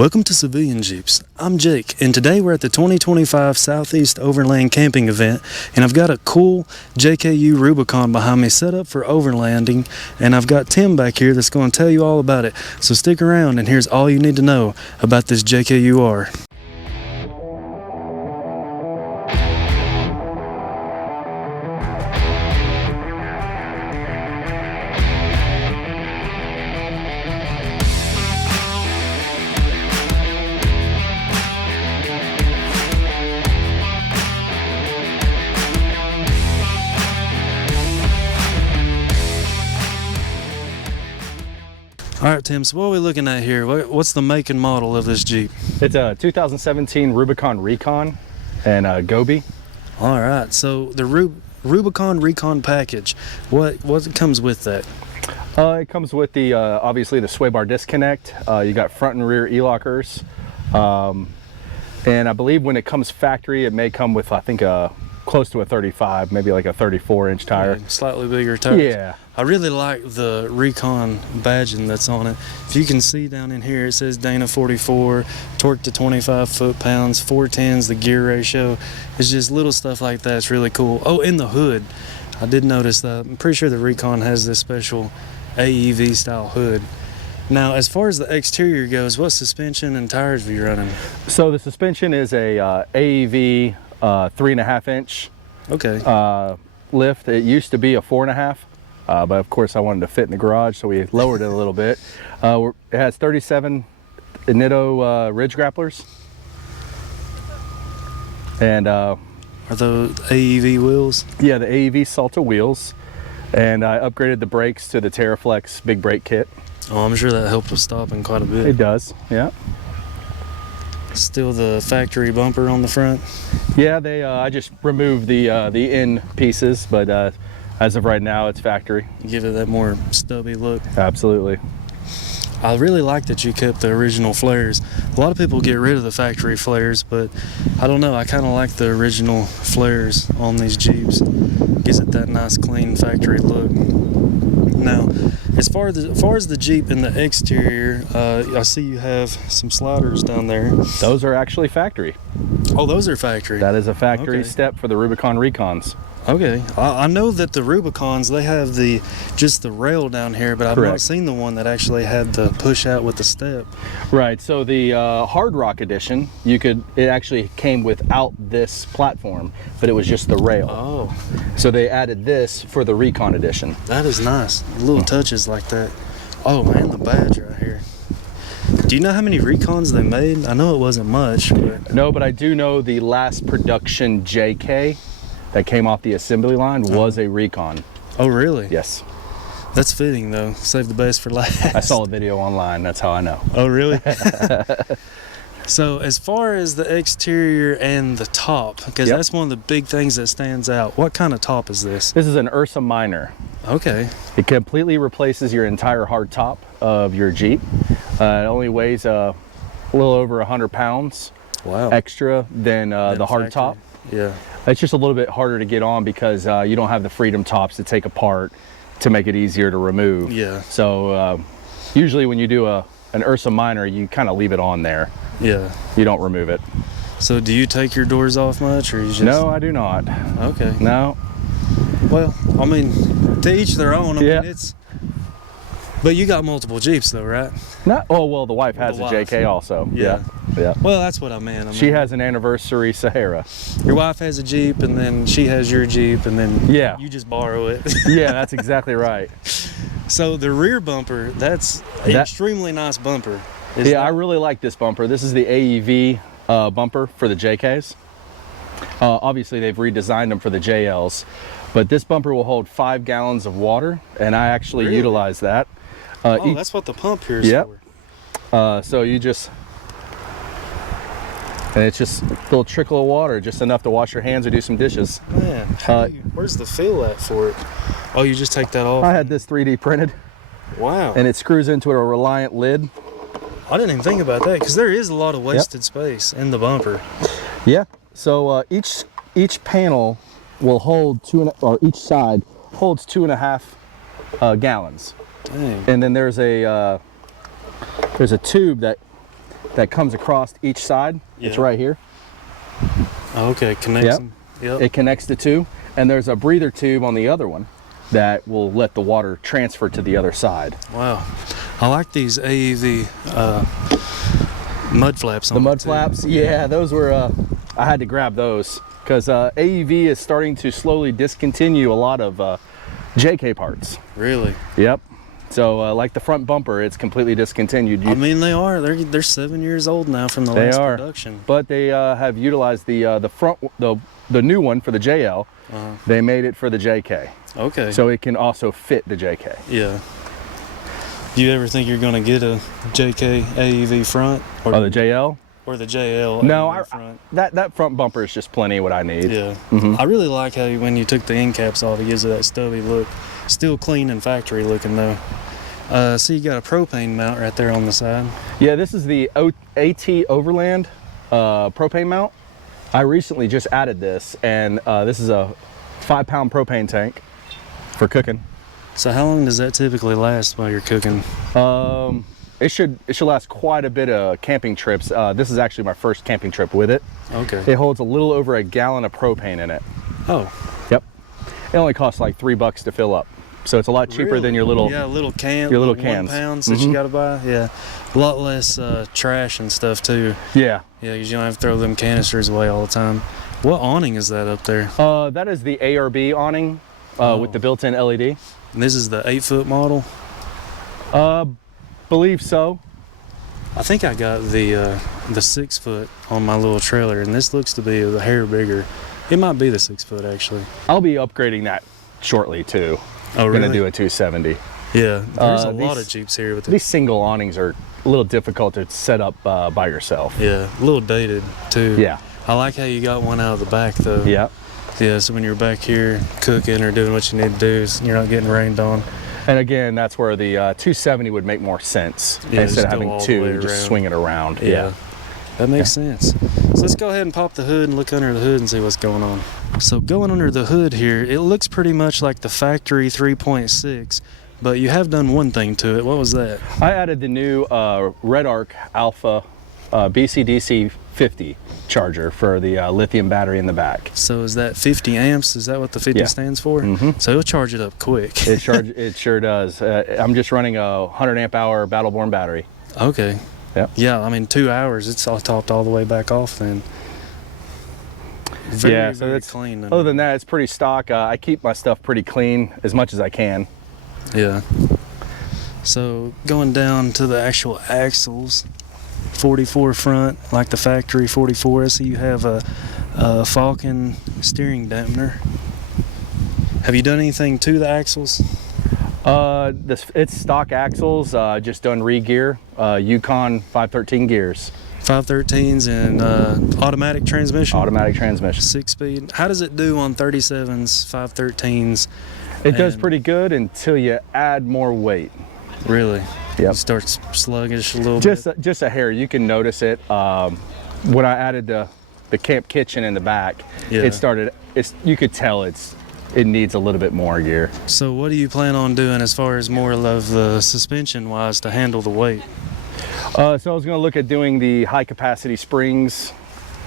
Welcome to Civilian Jeeps. I'm Jake, and today we're at the 2025 Southeast Overland camping event, and I've got a cool JKU Rubicon behind me set up for overlanding, and I've got Tim back here that's going to tell you all about it. So stick around, and here's all you need to know about this JKUR. All right, Tim, so what are we looking at here? What's the make and model of this Jeep? It's a 2017 Rubicon Recon and Gobi. All right, so the Rubicon Recon package, what comes with that? It comes with the obviously the sway bar disconnect. You got front and rear e-lockers. And I believe when it comes factory, it may come with, I think, close to a 35, maybe like a 34-inch tire. Yeah, slightly bigger tires. Yeah. I really like the Recon badging that's on it. If you can see down in here, it says Dana 44, torque to 25 foot-pounds, 410s, the gear ratio. It's just little stuff like that. It's really cool. Oh, and the hood. I did notice that. I'm pretty sure the Recon has this special AEV style hood. Now, as far as the exterior goes, what suspension and tires are you running? So the suspension is a AEV 3.5-inch lift. It used to be a 4.5, but of course I wanted to fit in the garage, so we lowered it a little bit. It has 37 Nitto ridge grapplers, and are those AEV wheels? Yeah, the AEV Salta wheels, and I upgraded the brakes to the TerraFlex big brake kit. Oh, I'm sure that helped with stopping quite a bit. It does, yeah. Still the factory bumper on the front? Yeah, I just removed the end pieces, but as of right now, it's factory. Give it that more stubby look. Absolutely. I really like that you kept the original flares. A lot of people get rid of the factory flares, but I don't know, I kind of like the original flares on these Jeeps. Gives it that nice clean factory look. Now, as far as the Jeep and the exterior, I see you have some sliders down there. Those are actually factory. Oh, those are factory. That is a factory step for the Rubicon Recons. Okay, I know that the Rubicons, they have just the rail down here, but I've not seen the one that actually had the push out with the step. Right, so the Hard Rock edition, it actually came without this platform, but it was just the rail. Oh. So they added this for the Recon edition. That is nice, little touches like that. Oh man, the badge right here. Do you know how many Recons they made? I know it wasn't much. But... No, but I do know the last production JK that came off the assembly line was a Recon. Oh, really? Yes. That's fitting, though. Save the best for last. I saw a video online. That's how I know. Oh, really? So, as far as the exterior and the top, because that's one of the big things that stands out, what kind of top is this? This is an Ursa Minor. Okay. It completely replaces your entire hard top of your Jeep. It only weighs a little over 100 pounds extra than the hard top. Yeah. It's just a little bit harder to get on because you don't have the Freedom tops to take apart to make it easier to remove. Yeah. So usually when you do an Ursa Minor, you kind of leave it on there. Yeah. You don't remove it. So do you take your doors off much, or you just... No, I do not. Okay. No. Well, I mean, to each their own. I mean, it's... But you got multiple Jeeps though, right? No. Oh, well, the wife has a JK also. Yeah. Yeah. Well, that's what I meant. She has an anniversary Sahara. Your wife has a Jeep, and then she has your Jeep, and then you just borrow it. Yeah, that's exactly right. So the rear bumper, that's an extremely nice bumper. I really like this bumper. This is the AEV bumper for the JKs. Obviously, they've redesigned them for the JLs, but this bumper will hold 5 gallons of water, and I actually utilize that. That's what the pump here is for. So you just... And it's just a little trickle of water, just enough to wash your hands or do some dishes. Man, where's the feel at for it? Oh, you just take that off? I had this 3D printed. Wow. And it screws into a Reliant lid. I didn't even think about that, because there is a lot of wasted space in the bumper. Yeah. So each panel will hold each side holds 2.5 gallons. Dang. And then there's a tube that that comes across each side. It's right here. Oh, okay, connects them. Yep. It connects the two, and there's a breather tube on the other one that will let the water transfer to the other side. Wow. I like these AEV mud flaps on the mud flaps. Yeah, those were, I had to grab those because AEV is starting to slowly discontinue a lot of JK parts. Really? Yep. So like the front bumper, it's completely discontinued. I mean, they are. They're 7 years old now from the last production. But they have utilized the front, the new one for the JL. They made it for the JK. Okay. So it can also fit the JK. Yeah. Do you ever think you're going to get a JK AEV front? Or the JL? Or the JL? No, that front bumper is just plenty what I need. Yeah. I really like how when you took the end caps off, it gives it that stubby look. Still clean and factory looking though. So you got a propane mount right there on the side. Yeah, this is the AT Overland propane mount. I recently just added this, and this is a 5-pound propane tank for cooking. So how long does that typically last while you're cooking? It should last quite a bit of camping trips. This is actually my first camping trip with it. Okay. It holds a little over a gallon of propane in it. Oh. Yep. It only costs like $3 to fill up. So it's a lot cheaper than your little little can, your little cans. 1 pounds that you got to buy. Yeah, a lot less trash and stuff too. Yeah, because you don't have to throw them canisters away all the time. What awning is that up there? That is the ARB awning with the built-in LED. And this is the 8-foot model. Believe so. I think I got the 6-foot on my little trailer, and this looks to be a hair bigger. It might be the 6-foot actually. I'll be upgrading that shortly too. Oh, really? I'm gonna do a 270. Yeah, there's a lot of Jeeps here with these single awnings are a little difficult to set up by yourself. Yeah, a little dated too. Yeah. I like how you got one out of the back though. Yeah. Yeah, so when you're back here cooking or doing what you need to do, you're not getting rained on. And again, that's where the 270 would make more sense instead of having two, just swing it around. Yeah. That makes sense. So let's go ahead and pop the hood and look under the hood and see what's going on. So going under the hood here, it looks pretty much like the factory 3.6, but you have done one thing to it. What was that? I added the new Red Arc Alpha BCDC 50 charger for the lithium battery in the back. So is that 50 amps? Is that what the 50 stands for? So it'll charge it up quick. It sure does. I'm just running a 100 amp hour Battleborn battery. Okay. Yeah, I mean 2 hours, it's all topped all the way back off then. Very clean. Other than that, it's pretty stock. I keep my stuff pretty clean as much as I can. Yeah. So going down to the actual axles, 44 front, like the factory 44. I see you have a Falcon steering dampener. Have you done anything to the axles? It's stock axles, just done re-gear, Yukon 513 gears. 513s and automatic transmission? Automatic transmission. 6-speed. How does it do on 37s, 513s? It does pretty good until you add more weight. Really? Yep. It starts sluggish a little bit? Just a hair. You can notice it. When I added the camp kitchen in the back, you could tell it needs a little bit more gear. So what do you plan on doing as far as more of the suspension wise to handle the weight? So I was going to look at doing the high capacity springs.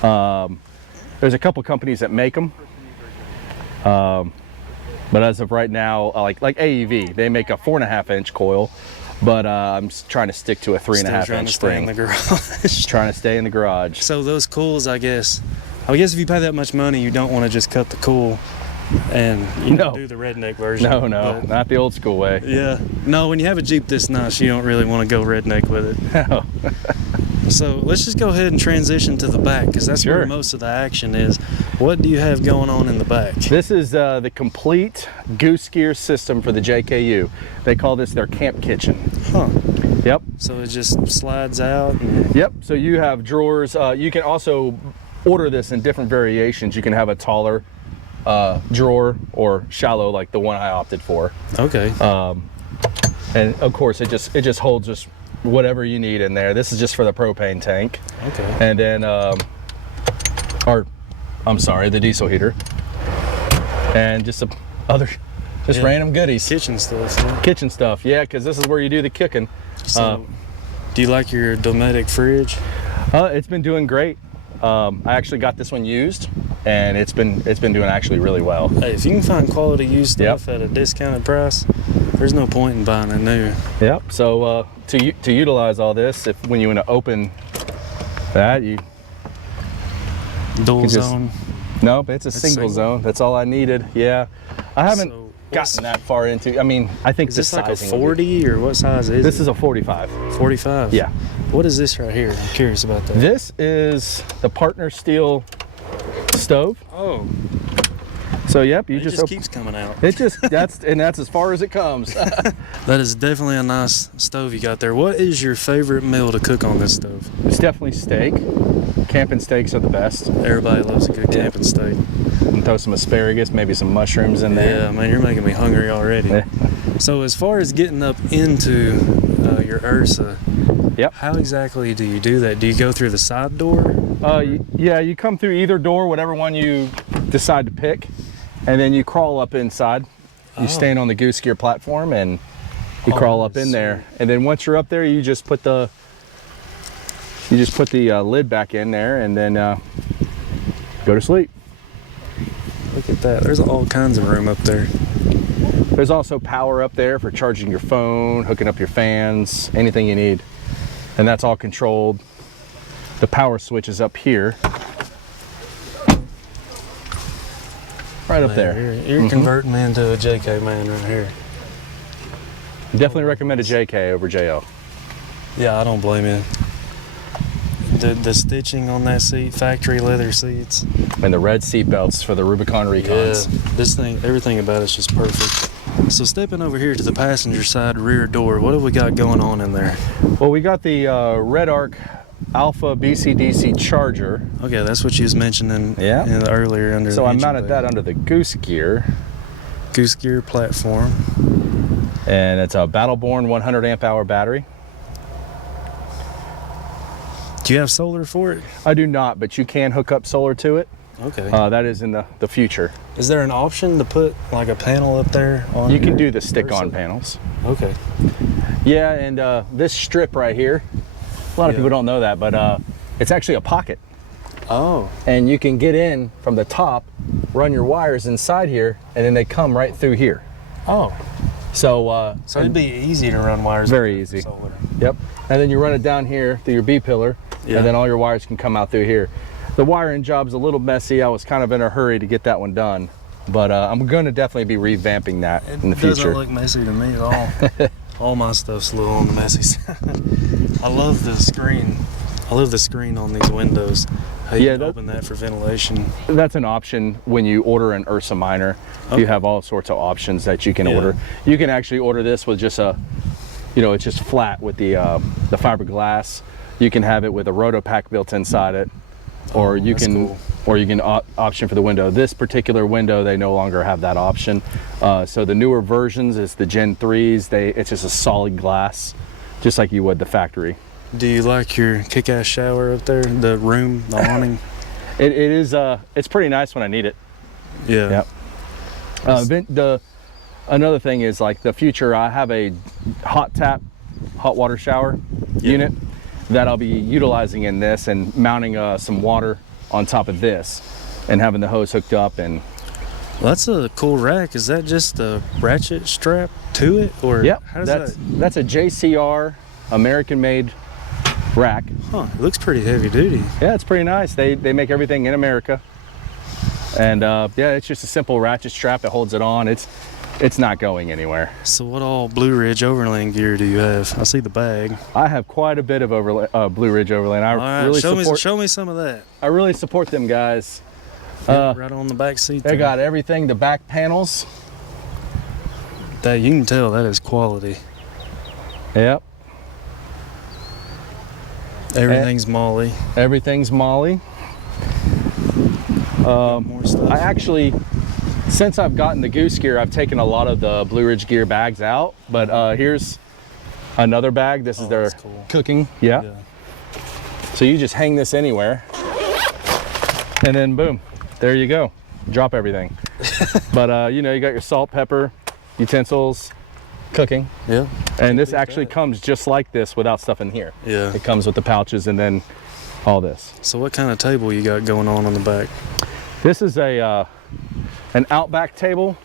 There's a couple companies that make them. But as of right now, like AEV, they make a 4.5 inch coil, but I'm trying to stick to a 3.5 inch spring. Trying to stay in the garage. Trying to stay in the garage. So those cools, I guess if you pay that much money, you don't want to just cut the cool and do the redneck version. No, not the old school way. Yeah. No, when you have a Jeep this nice, you don't really want to go redneck with it. No. So let's just go ahead and transition to the back, because that's where most of the action is. What do you have going on in the back? This is the complete goose gear system for the JKU. They call this their camp kitchen. Huh. Yep. So it just slides out? Yep. So you have drawers. You can also order this in different variations. You can have a taller drawer or shallow, like the one I opted for. Okay. And of course it just holds just whatever you need in there. This is just for the propane tank. Okay. And then the diesel heater, and just some other random goodies. Kitchen stuff. Kitchen stuff, yeah, because this is where you do the cooking. So Do you like your Dometic fridge? It's been doing great. I actually got this one used, and it's been doing actually really well. Hey, if you can find quality used stuff at a discounted price, there's no point in buying it new. Yep. So to utilize all this, when you want to open that, you dual zone. Nope, it's a single zone. That's all I needed. Yeah, I haven't gotten that far into. I mean, I think is this like a 40 or what size is this? It? Is a 45. 45. Yeah. What is this right here? I'm curious about that. This is the partner steel stove. Oh. So yep, It just keeps coming out. It just that's as far as it comes. That is definitely a nice stove you got there. What is your favorite meal to cook on this stove? It's definitely steak. Camping steaks are the best. Everybody loves a good camping steak. And throw some asparagus, maybe some mushrooms in there. Yeah, man, you're making me hungry already. Yeah. So as far as getting up into your Ursa, yep. How exactly do you do that? Do you go through the side door? Yeah, you come through either door, whatever one you decide to pick, and then you crawl up inside. You stand on the goose gear platform and you crawl up in there. And then once you're up there, you just put the lid back in there and then go to sleep. Look at that. There's all kinds of room up there. There's also power up there for charging your phone, hooking up your fans, anything you need. And that's all controlled. The power switch is up here. Right up there. You're converting me into a JK man right here. Definitely recommend a JK over JL. Yeah, I don't blame you. The stitching on that seat, factory leather seats. And the red seat belts for the Rubicon Recons. Yeah, this thing, everything about it's just perfect. So stepping over here to the passenger side rear door, what have we got going on in there? Well, we got the Red Arc Alpha BCDC charger. Okay, that's what you was mentioning earlier under so the I mounted that under the goose gear. Goose gear platform. And it's a Battleborn 100 amp hour battery. Do you have solar for it? I do not, but you can hook up solar to it. Okay. That is in the future. Is there an option to put like a panel up there? You can do the stick-on panels. Okay. Yeah, and this strip right here, a lot of people don't know that, but it's actually a pocket. Oh. And you can get in from the top, run your wires inside here, and then they come right through here. Oh. So it'd be easy to run wires. Very easy. Solar. Yep. And then you run it down here through your B pillar, and then all your wires can come out through here. The wiring job's a little messy. I was kind of in a hurry to get that one done, but I'm going to definitely be revamping that in the future. It doesn't look messy to me at all. All my stuff's a little on the messy side. I love the screen. I love the screen on these windows. How you can open that for ventilation. That's an option when you order an Ursa Minor. Okay. You have all sorts of options that you can order. You can actually order this with just it's just flat with the fiberglass. You can have it with a roto pack built inside it, or you can option for the window. This particular window, they no longer have that option. So the newer versions is the Gen 3s. It's just a solid glass, just like you would the factory. Do you like your kick-ass shower up there? The room, the awning? It is. It's pretty nice when I need it. Yeah. Yep. Another thing is like the future. I have a hot water shower unit that I'll be utilizing in this and mounting some water on top of this and having the hose hooked up. And well, that's a cool rack. Is that just a ratchet strap to it, or that's a JKUR American-made rack. Huh, it looks pretty heavy duty. Yeah, it's pretty nice. They make everything in America. And it's just a simple ratchet strap that holds it on. It's not going anywhere. So what all Blue Ridge Overland gear do you have? I see the bag. I have quite a bit of Blue Ridge Overland. Show me some of that. I really support them guys. Right on the back seat. They got everything. The back panels. That you can tell that is quality. Yep. Everything's Molly. Everything's Molly. More stuff. I actually, since I've gotten the goose gear, I've taken a lot of the Blue Ridge gear bags out. But here's another bag. This is their cooking. Yeah. So you just hang this anywhere, and then boom, there you go. Drop everything. But you got your salt, pepper, utensils, cooking. Yeah. And this actually comes just like this without stuff in here. Yeah. It comes with the pouches and then all this. So what kind of table you got going on the back? This is a an Outback table.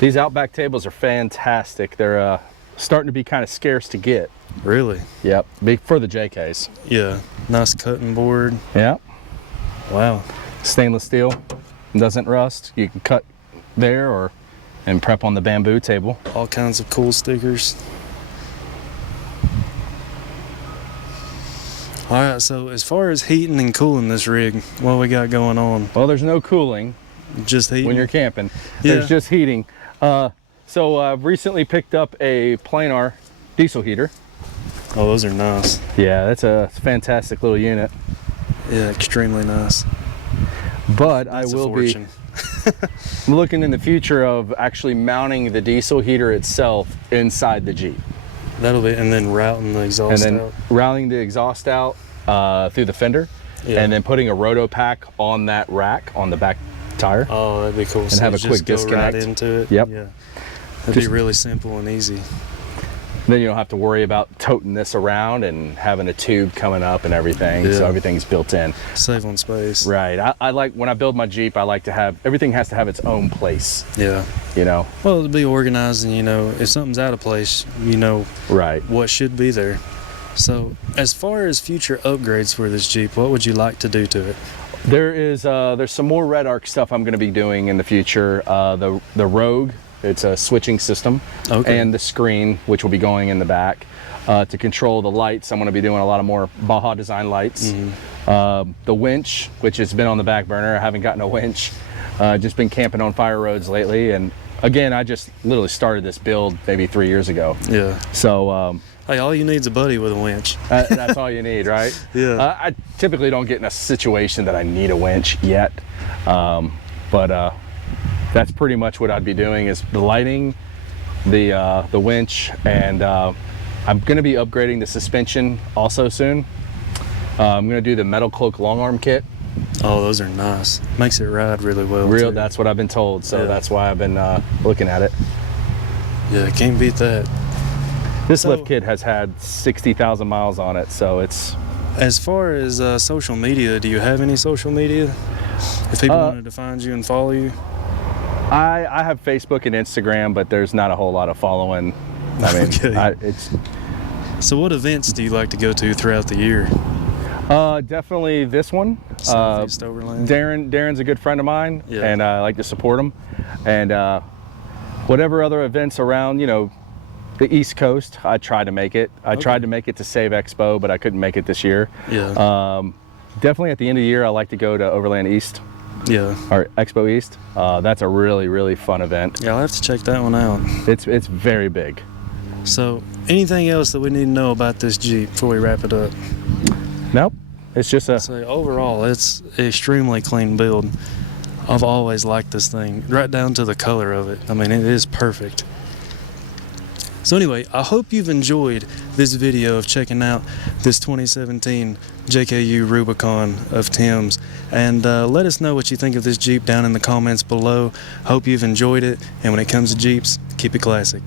These Outback tables are fantastic. They're starting to be kind of scarce to get. Really? Yep, big for the JKs. Yeah. Nice cutting board. Yep. Wow. Stainless steel, doesn't rust. You can cut there and prep on the bamboo table. All kinds of cool stickers. All right, so as far as heating and cooling this rig, what we got going on? Well, there's no cooling. Just heating? When you're camping. Yeah. There's just heating. So I've recently picked up a planar diesel heater. Oh, those are nice. Yeah, that's a fantastic little unit. Yeah, extremely nice. But That's I will be looking in the future of actually mounting the diesel heater itself inside the Jeep. That'll be, and then routing the exhaust and then out. routing the exhaust out through the fender, and then putting a roto pack on that rack on the back tire. Oh, that'd be cool. And have a quick disconnect. Right into it. Yep. Yeah. That'd be really simple and easy. Then you don't have to worry about toting this around and having a tube coming up and everything. So everything's built in. Save on space. Right. I like, when I build my Jeep, I like to have, everything has to have its own place. Yeah. You know? Well, it'll be organized, and you know, if something's out of place, you know what should be there. So as far as future upgrades for this Jeep, what would you like to do to it? There's some more Red Arc stuff I'm going to be doing in the future. The Rogue, it's a switching system, and the screen, which will be going in the back. To control the lights, I'm going to be doing a lot of more Baja design lights. The winch, which has been on the back burner. I haven't gotten a winch. Just been camping on fire roads lately, and again, I just literally started this build maybe 3 years ago. Yeah. So hey, all you need is a buddy with a winch. That's all you need, right? Yeah. I typically don't get in a situation that I need a winch yet, but that's pretty much what I'd be doing, is the lighting, the winch, and I'm going to be upgrading the suspension also soon. I'm going to do the Metal Cloak long arm kit. Oh, those are nice. Makes it ride really well. Too. That's what I've been told, so that's why I've been looking at it. Yeah, can't beat that. This lift kit has had 60,000 miles on it, so it's... As far as social media, do you have any social media? If people wanted to find you and follow you? I have Facebook and Instagram, but there's not a whole lot of following. I mean, So what events do you like to go to throughout the year? Definitely this one. Southeast Overland. Darren's a good friend of mine, and I like to support him. And whatever other events around, you know, the East Coast, I try to make it. I tried to make it to Save Expo, but I couldn't make it this year. Yeah. Definitely at the end of the year, I like to go to Overland East. Yeah. Or Expo East. That's a really, really fun event. Yeah, I'll have to check that one out. It's very big. So, anything else that we need to know about this Jeep before we wrap it up? Nope. It's just a... So overall, it's an extremely clean build. I've always liked this thing, right down to the color of it. I mean, it is perfect. So anyway, I hope you've enjoyed this video of checking out this 2017 JKU Rubicon of Tim's, and let us know what you think of this Jeep down in the comments below. Hope you've enjoyed it, and when it comes to Jeeps, keep it classic.